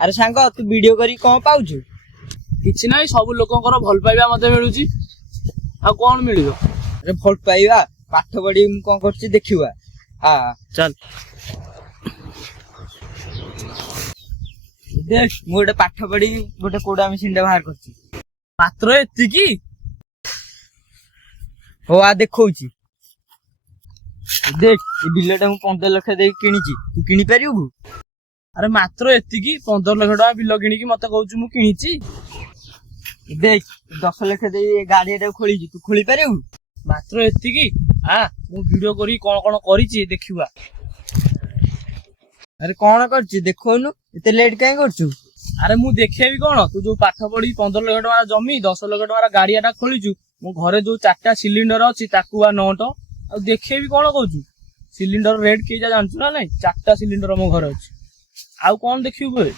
अरे सांग तू वीडियो करी कौन पाउछु? किछि नाही सब लोकंकर भल पाइबा मते मिलुची आ कोन मिलिबो। अरे भल पाइबा पाठ पढ़ी मु कोन करछि देखिबा। हां चल देख मु गोटे पाठ पढ़ी गोटे कोडा मशीन बाहर करछि। मात्र एतिकी हो आ देखौछि देख ए बिलटा मु 15 लाख दे किनिछि तू किनि परिबु? अरे मात्र एतिकी 15 लाख टका बिल किनिकी मते कहउछु मु किनिची। देख 10 लाख दे गाड़ीटा खोलिछि तू खोली परिबु? मात्र एतिकी आ मु वीडियो करी कोन कोन करिछि देखिबा। अरे कौन करछि देखौनु एते लेट काहे करछु? अरे मु देखेबी कोन तू जो पाठ पढ़ी 15 लाख टका जमी 10 लाख टका गाड़ीटा खोलिछु मो घरे जो 4टा सिलिंडर अछि ताकू आ नोट आ देखेबी कोन कहउछु सिलिंडर रेट के जा जानछु ना नहीं 4टा सिलिंडर मो घरे अछि आउ कोन देखिबु बे।